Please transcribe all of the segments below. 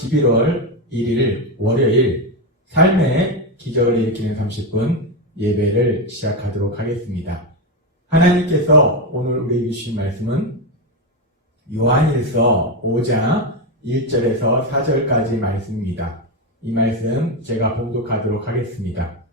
11월 1일 월요일 삶의 기적을 일으키는 30분 예배를 시작하도록 하겠습니다. 하나님께서 오늘 우리에게 주신 말씀은 요한일서 5장 1절에서 4절까지 말씀입니다. 이 말씀 제가 봉독하도록 하겠습니다.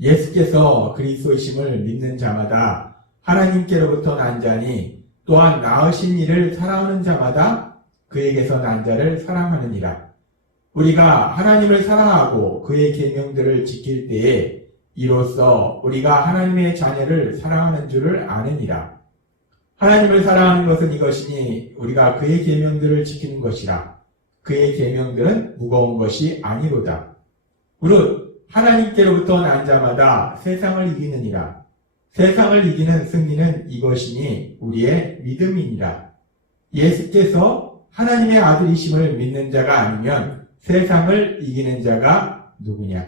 예수께서 그리스도이심을 믿는 자마다 하나님께로부터 난 자니 또한 나으신 이를 사랑하는 자마다 그에게서 난 자를 사랑하느니라. 우리가 하나님을 사랑하고 그의 계명들을 지킬 때에 이로써 우리가 하나님의 자녀를 사랑하는 줄을 아느니라. 하나님을 사랑하는 것은 이것이니 우리가 그의 계명들을 지키는 것이라. 그의 계명들은 무거운 것이 아니로다. 무릇 하나님께로부터 난 자마다 세상을 이기느니라. 세상을 이기는 승리는 이것이니 우리의 믿음이니라. 예수께서 하나님의 아들이심을 믿는 자가 아니면 세상을 이기는 자가 누구냐?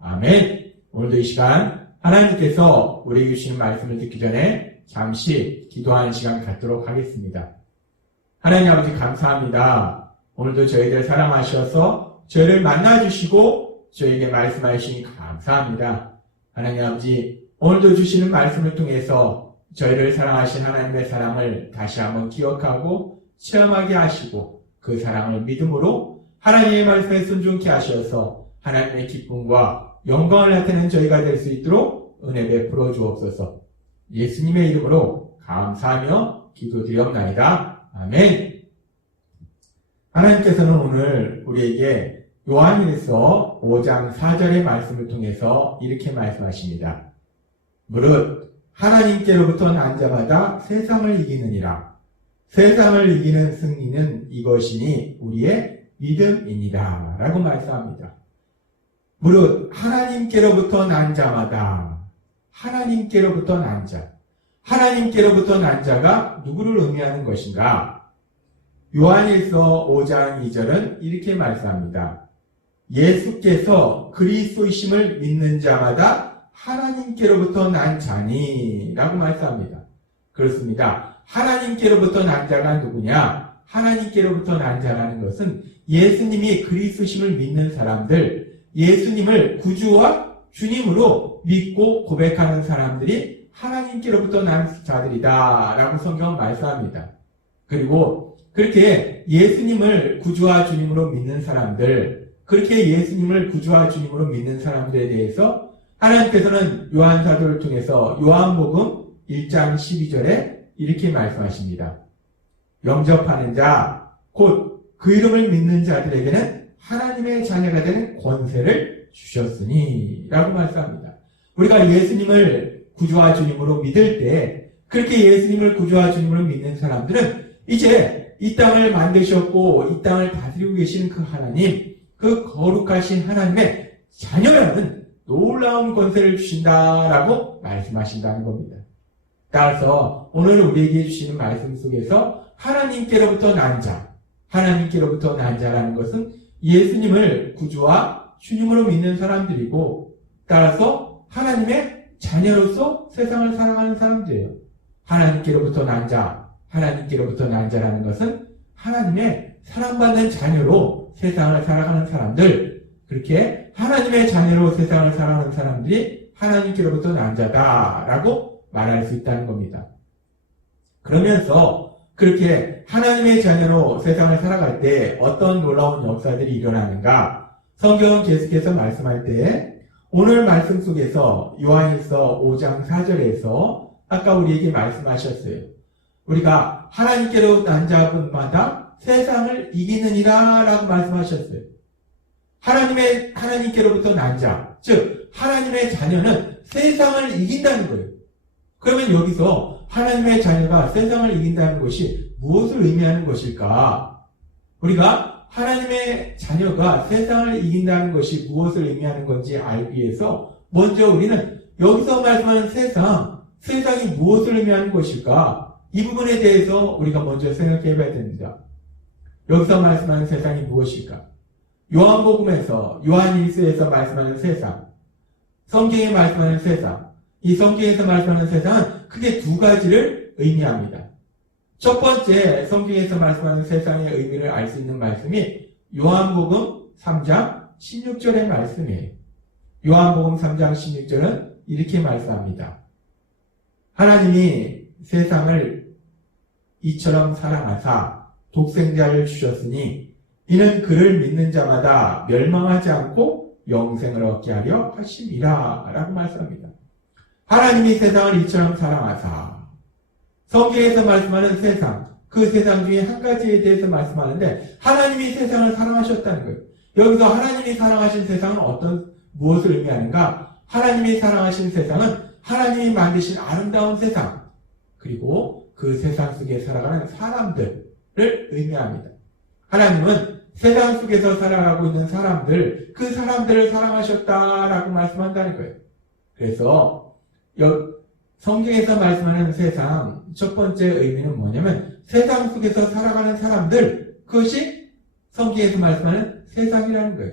아멘. 오늘도 이 시간 하나님께서 우리에게 주신 말씀을 듣기 전에 잠시 기도하는 시간 갖도록 하겠습니다. 하나님 아버지 감사합니다. 오늘도 저희들 사랑하셔서 저희를 만나주시고 저에게 말씀하시니 감사합니다. 하나님 아버지 오늘도 주시는 말씀을 통해서 저희를 사랑하신 하나님의 사랑을 다시 한번 기억하고 체험하게 하시고 그 사랑을 믿음으로 하나님의 말씀에 순종케 하셔서 하나님의 기쁨과 영광을 나타내는 저희가 될 수 있도록 은혜 베풀어 주옵소서. 예수님의 이름으로 감사하며 기도드리옵나이다. 아멘. 하나님께서는 오늘 우리에게 요한일서 5장 4절의 말씀을 통해서 이렇게 말씀하십니다. 무릇 하나님께로부터 난 자마다 세상을 이기느니라. 세상을 이기는 승리는 이것이니 우리의 믿음이니라 라고 말씀합니다. 무릇 하나님께로부터 난 자마다 하나님께로부터 난 자, 하나님께로부터 난 자가 누구를 의미하는 것인가? 요한일서 5장 2절은 이렇게 말씀합니다. 예수께서 그리스도이심을 믿는 자마다 하나님께로부터 난 자니 라고 말씀합니다. 그렇습니다. 하나님께로부터 난 자가 누구냐? 하나님께로부터 난 자라는 것은 예수님이 그리스도심을 믿는 사람들, 예수님을 구주와 주님으로 믿고 고백하는 사람들이 하나님께로부터 난 자들이다 라고 성경은 말씀합니다. 그리고 그렇게 예수님을 구주와 주님으로 믿는 사람들, 그렇게 예수님을 구주와 주님으로 믿는 사람들에 대해서 하나님께서는 요한사도를 통해서 요한복음 1장 12절에 이렇게 말씀하십니다. 영접하는 자, 곧 그 이름을 믿는 자들에게는 하나님의 자녀가 되는 권세를 주셨으니 라고 말씀합니다. 우리가 예수님을 구주와 주님으로 믿을 때 그렇게 예수님을 구주와 주님으로 믿는 사람들은 이제 이 땅을 만드셨고 이 땅을 다스리고 계신 그 하나님, 그 거룩하신 하나님의 자녀라는 놀라운 권세를 주신다라고 말씀하신다는 겁니다. 따라서 오늘 우리에게 주시는 말씀 속에서 하나님께로부터 난 자, 하나님께로부터 난 자라는 것은 예수님을 구주와 주님으로 믿는 사람들이고 따라서 하나님의 자녀로서 세상을 사랑하는 사람들이에요. 하나님께로부터 난 자, 하나님께로부터 난 자라는 것은 하나님의 사랑받는 자녀로 세상을 살아가는 사람들, 그렇게 하나님의 자녀로 세상을 살아가는 사람들이 하나님께로부터 난 자다라고 말할 수 있다는 겁니다. 그러면서 그렇게 하나님의 자녀로 세상을 살아갈 때 어떤 놀라운 역사들이 일어나는가? 성경은 계속해서 말씀할 때 오늘 말씀 속에서 요한일서 5장 4절에서 아까 우리에게 말씀하셨어요. 우리가 하나님께로 난 자분마다 세상을 이기느니라 라고 말씀하셨어요. 하나님께로부터 난 자, 즉 하나님의 자녀는 세상을 이긴다는 거예요. 그러면 여기서 하나님의 자녀가 세상을 이긴다는 것이 무엇을 의미하는 것일까? 우리가 하나님의 자녀가 세상을 이긴다는 것이 무엇을 의미하는 건지 알기 위해서 먼저 우리는 여기서 말씀하는 세상이 무엇을 의미하는 것일까? 이 부분에 대해서 우리가 먼저 생각해 봐야 됩니다. 여기서 말씀하는 세상이 무엇일까? 요한복음에서, 요한일서에서 말씀하는 세상, 성경에 말씀하는 세상, 이 성경에서 말씀하는 세상은 크게 두 가지를 의미합니다. 첫 번째 성경에서 말씀하는 세상의 의미를 알 수 있는 말씀이 요한복음 3장 16절의 말씀이에요. 요한복음 3장 16절은 이렇게 말씀합니다. 하나님이 세상을 이처럼 사랑하사 독생자를 주셨으니 이는 그를 믿는 자마다 멸망하지 않고 영생을 얻게 하려 하심이라 라고 말씀합니다. 하나님이 세상을 이처럼 사랑하사, 성경에서 말씀하는 세상, 그 세상 중에 한 가지에 대해서 말씀하는데 하나님이 세상을 사랑하셨다는 거예요. 여기서 하나님이 사랑하신 세상은 무엇을 의미하는가? 하나님이 사랑하신 세상은 하나님이 만드신 아름다운 세상, 그리고 그 세상 속에 살아가는 사람들을 의미합니다. 하나님은 세상 속에서 살아가고 있는 사람들, 그 사람들을 사랑하셨다라고 말씀한다는 거예요. 그래서 성경에서 말씀하는 세상, 첫 번째 의미는 뭐냐면 세상 속에서 살아가는 사람들, 그것이 성경에서 말씀하는 세상이라는 거예요.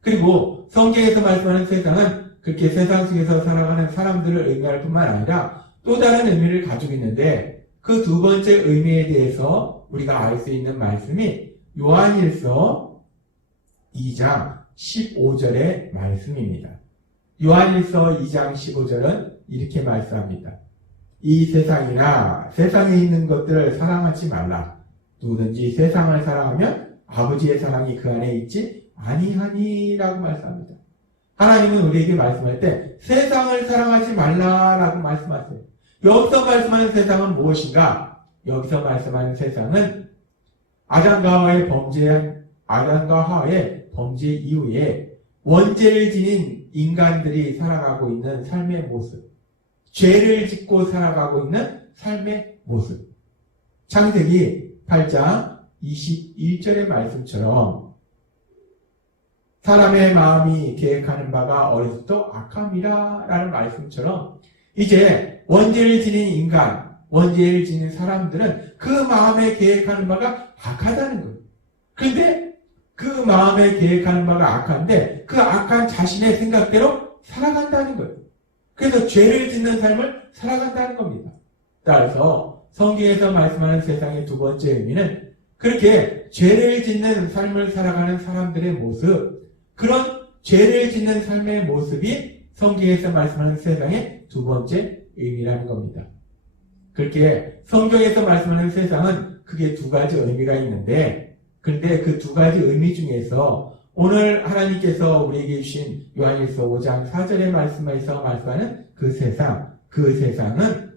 그리고 성경에서 말씀하는 세상은 그렇게 세상 속에서 살아가는 사람들을 의미할 뿐만 아니라 또 다른 의미를 가지고 있는데 그 두 번째 의미에 대해서 우리가 알 수 있는 말씀이 요한일서 2장 15절의 말씀입니다. 요한일서 2장 15절은 이렇게 말씀합니다. 이 세상이나 세상에 있는 것들을 사랑하지 말라. 누구든지 세상을 사랑하면 아버지의 사랑이 그 안에 있지 아니하니라고 말씀합니다. 하나님은 우리에게 말씀할 때 세상을 사랑하지 말라라고 말씀하세요. 여기서 말씀하는 세상은 무엇인가? 여기서 말씀하는 세상은 아담과 하와의 범죄 이후에 원죄를 지닌 인간들이 살아가고 있는 삶의 모습, 죄를 짓고 살아가고 있는 삶의 모습. 창세기 8장 21절의 말씀처럼 사람의 마음이 계획하는 바가 어려서부터 악함이라 라는 말씀처럼 이제 원죄를 지닌 인간, 원죄를 지닌 사람들은 그 마음에 계획하는 바가 악하다는 거예요. 그런데 그 마음에 계획하는 바가 악한데 그 악한 자신의 생각대로 살아간다는 거예요. 그래서 죄를 짓는 삶을 살아간다는 겁니다. 따라서 성경에서 말씀하는 세상의 두 번째 의미는 그렇게 죄를 짓는 삶을 살아가는 사람들의 모습, 그런 죄를 짓는 삶의 모습이 성경에서 말씀하는 세상의 두 번째 의미라는 겁니다. 그렇게 성경에서 말씀하는 세상은 크게 두 가지 의미가 있는데, 그런데 그 두 가지 의미 중에서 오늘 하나님께서 우리에게 주신 요한일서 5장 4절의 말씀에서 말씀하는 그 세상은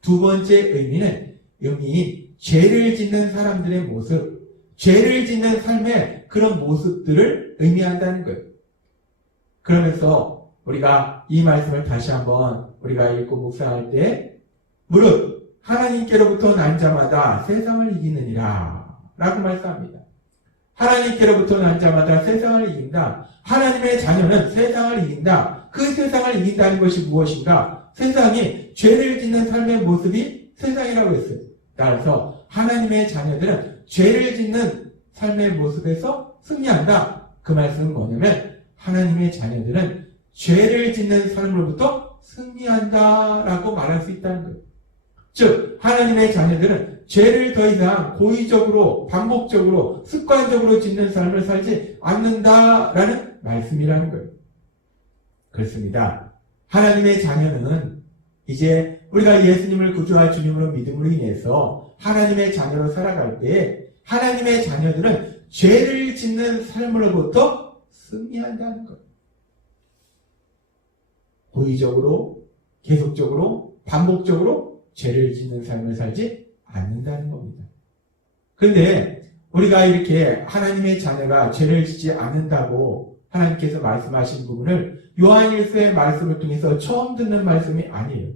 두 번째 의미는 영이 죄를 짓는 사람들의 모습, 죄를 짓는 삶의 그런 모습들을 의미한다는 거예요. 그러면서 우리가 이 말씀을 다시 한번 우리가 읽고 묵상할 때 무릇 하나님께로부터 난 자마다 세상을 이기느니라 라고 말씀합니다. 하나님께로부터 난 자마다 세상을 이긴다. 하나님의 자녀는 세상을 이긴다. 그 세상을 이긴다는 것이 무엇인가? 세상이 죄를 짓는 삶의 모습이 세상이라고 했어요. 따라서 하나님의 자녀들은 죄를 짓는 삶의 모습에서 승리한다. 그 말씀은 뭐냐면 하나님의 자녀들은 죄를 짓는 삶으로부터 승리한다라고 말할 수 있다는 거예요. 즉 하나님의 자녀들은 죄를 더 이상 고의적으로 반복적으로 습관적으로 짓는 삶을 살지 않는다라는 말씀이라는 거예요. 그렇습니다. 하나님의 자녀는 이제 우리가 예수님을 구주와 주님으로 믿음으로 인해서 하나님의 자녀로 살아갈 때 하나님의 자녀들은 죄를 짓는 삶으로부터 승리한다는 거예요. 고의적으로 계속적으로 반복적으로 죄를 짓는 삶을 살지 않는다는 겁니다. 그런데 우리가 이렇게 하나님의 자녀가 죄를 짓지 않는다고 하나님께서 말씀하신 부분을 요한일서의 말씀을 통해서 처음 듣는 말씀이 아니에요.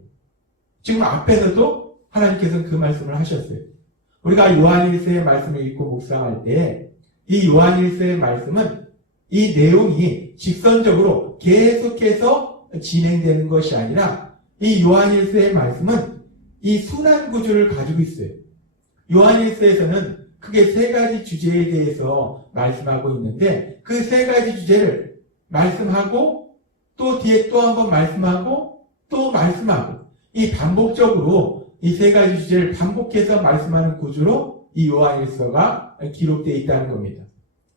지금 앞에서도 하나님께서는 그 말씀을 하셨어요. 우리가 요한일서의 말씀을 읽고 묵상할 때 이 요한일서의 말씀은 이 내용이 직선적으로 계속해서 진행되는 것이 아니라 이 요한일서의 말씀은 이 순환 구조를 가지고 있어요. 요한일서에서는 크게 세 가지 주제에 대해서 말씀하고 있는데 그 세 가지 주제를 말씀하고 또 뒤에 또 한 번 말씀하고 또 말씀하고 이 반복적으로 이 세 가지 주제를 반복해서 말씀하는 구조로 이 요한일서가 기록되어 있다는 겁니다.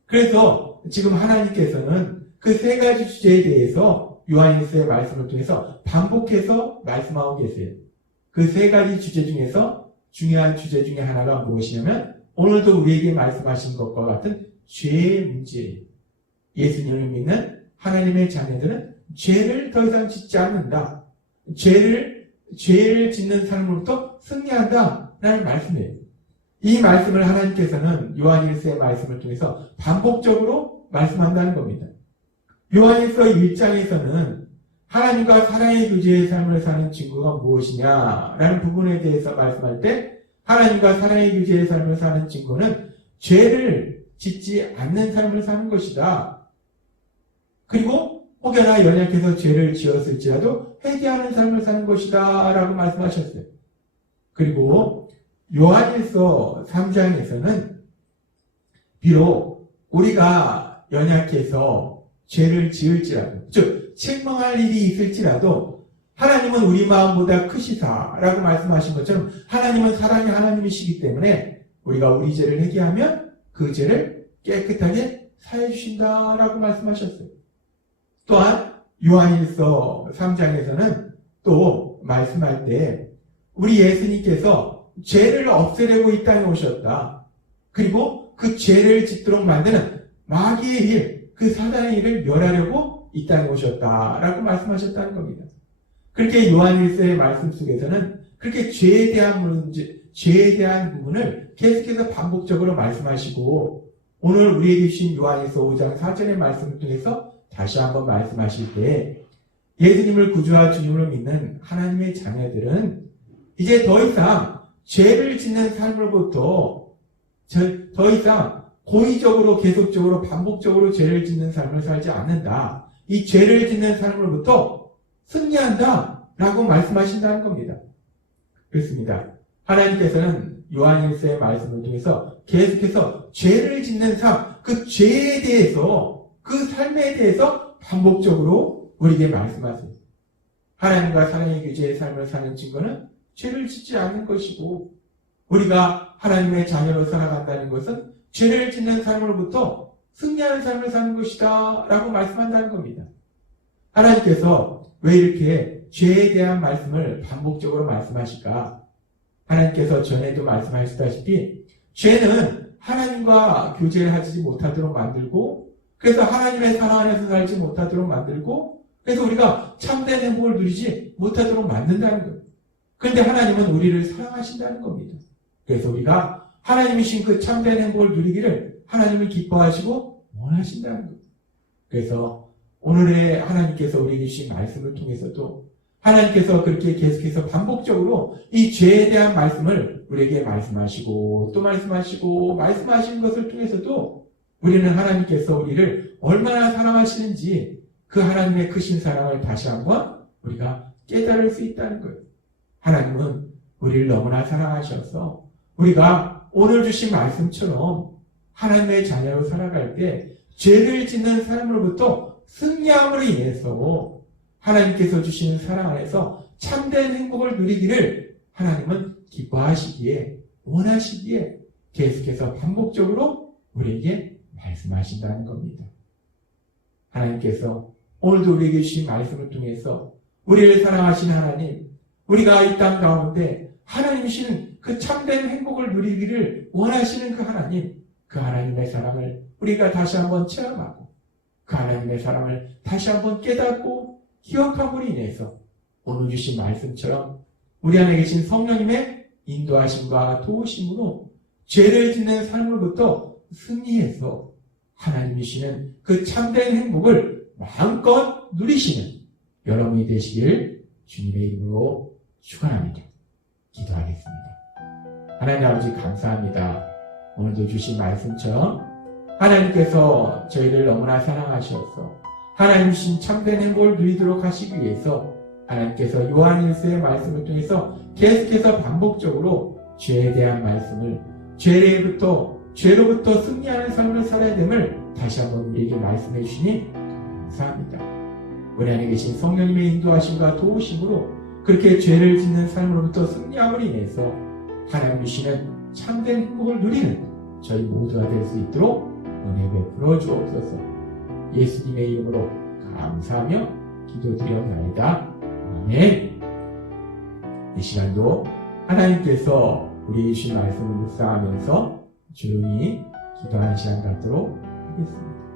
그래서 지금 하나님께서는 그 세 가지 주제에 대해서 요한일서의 말씀을 통해서 반복해서 말씀하고 계세요. 그 세 가지 주제 중에서 중요한 주제 중에 하나가 무엇이냐면 오늘도 우리에게 말씀하신 것과 같은 죄의 문제예요. 예수님을 믿는 하나님의 자녀들은 죄를 더 이상 짓지 않는다. 죄를 짓는 삶으로부터 승리한다. 라는 말씀이에요. 이 말씀을 하나님께서는 요한일서의 말씀을 통해서 반복적으로 말씀한다는 겁니다. 요한일서 1장에서는 하나님과 사랑의 교제의 삶을 사는 증거가 무엇이냐라는 부분에 대해서 말씀할 때 하나님과 사랑의 교제의 삶을 사는 증거는 죄를 짓지 않는 삶을 사는 것이다. 그리고 혹여나 연약해서 죄를 지었을지라도 회개하는 삶을 사는 것이다 라고 말씀하셨어요. 그리고 요한일서 3장에서는 비록 우리가 연약해서 죄를 지을지라도 즉 책망할 일이 있을지라도 하나님은 우리 마음보다 크시다라고 말씀하신 것처럼 하나님은 사랑의 하나님이시기 때문에 우리가 우리 죄를 회개하면 그 죄를 깨끗하게 사해 주신다라고 말씀하셨어요. 또한 요한일서 3장에서는 또 말씀할 때 우리 예수님께서 죄를 없애려고 이 땅에 오셨다. 그리고 그 죄를 짓도록 만드는 마귀의 일, 그 사단의 일을 멸하려고 이 땅에 오셨다라고 말씀하셨다는 겁니다. 그렇게 요한일서의 말씀 속에서는 그렇게 죄에 대한 문제, 죄에 대한 부분을 계속해서 반복적으로 말씀하시고 오늘 우리에게 주신 요한일서 5장 4절의 말씀을 통해서 다시 한번 말씀하실 때 예수님을 구주와 주님으로 믿는 하나님의 자녀들은 이제 더 이상 죄를 짓는 삶으로부터 더 이상 고의적으로 계속적으로 반복적으로 죄를 짓는 삶을 살지 않는다. 이 죄를 짓는 삶으로부터 승리한다 라고 말씀하신다는 겁니다. 그렇습니다. 하나님께서는 요한일서의 말씀을 통해서 계속해서 죄를 짓는 삶, 그 죄에 대해서 그 삶에 대해서 반복적으로 우리에게 말씀하세요. 하나님과 사랑의 교제의 삶을 사는 증거는 죄를 짓지 않는 것이고 우리가 하나님의 자녀로 살아간다는 것은 죄를 짓는 삶으로부터 승리하는 삶을 사는 것이다 라고 말씀한다는 겁니다. 하나님께서 왜 이렇게 죄에 대한 말씀을 반복적으로 말씀하실까? 하나님께서 전에도 말씀하셨다시피 죄는 하나님과 교제를 하지 못하도록 만들고 그래서 하나님의 사랑 안에서 살지 못하도록 만들고 그래서 우리가 참된 행복을 누리지 못하도록 만든다는 거예요. 그런데 하나님은 우리를 사랑하신다는 겁니다. 그래서 우리가 하나님이신 그 참된 행복을 누리기를 하나님을 기뻐하시고 원하신다는 거예요. 그래서 오늘의 하나님께서 우리에게 주신 말씀을 통해서도 하나님께서 그렇게 계속해서 반복적으로 이 죄에 대한 말씀을 우리에게 말씀하시고 또 말씀하시고 말씀하시는 것을 통해서도 우리는 하나님께서 우리를 얼마나 사랑하시는지 그 하나님의 크신 사랑을 다시 한번 우리가 깨달을 수 있다는 거예요. 하나님은 우리를 너무나 사랑하셔서 우리가 오늘 주신 말씀처럼 하나님의 자녀로 살아갈 때 죄를 짓는 삶으로부터 승리함으로 인해서 하나님께서 주시는 사랑 안에서 참된 행복을 누리기를 하나님은 기뻐하시기에 원하시기에 계속해서 반복적으로 우리에게 말씀하신다는 겁니다. 하나님께서 오늘도 우리에게 주신 말씀을 통해서 우리를 사랑하신 하나님, 우리가 이 땅 가운데 하나님이시는 그 참된 행복을 누리기를 원하시는 그 하나님, 그 하나님의 사랑을 우리가 다시 한번 체험하고 그 하나님의 사랑을 다시 한번 깨닫고 기억함으로 인해서 오늘 주신 말씀처럼 우리 안에 계신 성령님의 인도하심과 도우심으로 죄를 짓는 삶으로부터 승리해서 하나님이시는 그 참된 행복을 마음껏 누리시는 여러분이 되시길 주님의 이름으로 축원합니다. 기도하겠습니다. 하나님 아버지 감사합니다. 오늘도 주신 말씀처럼 하나님께서 저희를 너무나 사랑하셔서 하나님 주신 참된 행복을 누리도록 하시기 위해서 하나님께서 요한일서의 말씀을 통해서 계속해서 반복적으로 죄에 대한 말씀을 죄로부터 승리하는 삶을 살아야 됨을 다시 한번 우리에게 말씀해 주시니 감사합니다. 우리 안에 계신 성령님의 인도하심과 도우심으로 그렇게 죄를 짓는 삶으로부터 승리함으로 인해서 하나님 주시는 참된 행복을 누리는 저희 모두가 될 수 있도록 은혜 베풀어 주옵소서. 예수님의 이름으로 감사하며 기도드리옵나이다. 아멘. 이 시간도 하나님께서 우리 주신 말씀을 묵상하면서 조용히 기도하는 시간 갖도록 하겠습니다.